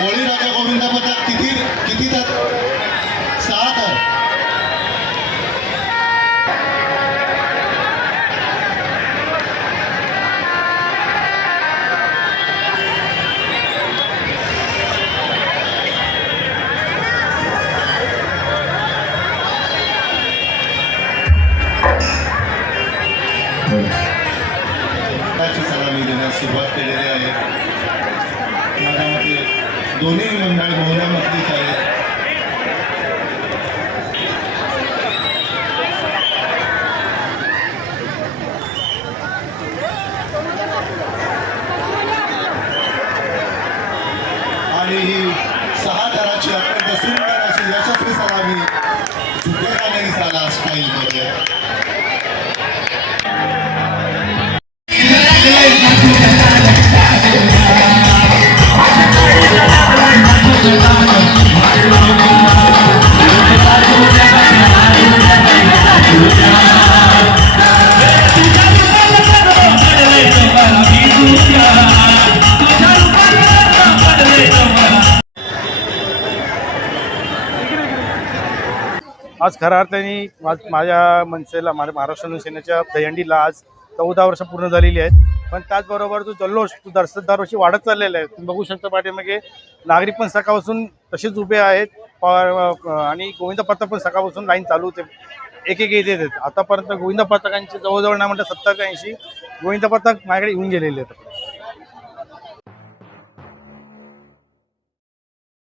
होळी राजा गोविंदा पथक किती तर 6 तर सलामी देण्यास सुरुवात केलेली आहे। माझ्या मते दोन्ही मंडळ बहुरामतीच आहेत। आणि ही 6 थराची अत्यंत सुंदर अशी यशस्वी सलामी झुकेगा नहीं साला स्टाईलमध्ये आज खऱ्या अर्थाने माझ्या मनसेला माझ्या महाराष्ट्र सेनेच्या दहीहंडीला आज 14 वर्ष पूर्ण झालेली आहेत। पण त्याचबरोबर जो जल्लोष तो दरवर्षी वाढत चाललेला आहे। तुम्ही बघू शकता पाठीमागे नागरिक पण सकाळपासून तसेच उभे आहेत आणि गोविंद पथक पण सकाळपासून लाईन चालू होते, एक येत आहेत। आतापर्यंत गोविंद पथकांचे जवळजवळ नाही म्हणतात 70 ते 80 गोविंद पथक माझ्याकडे येऊन गेलेले आहेत।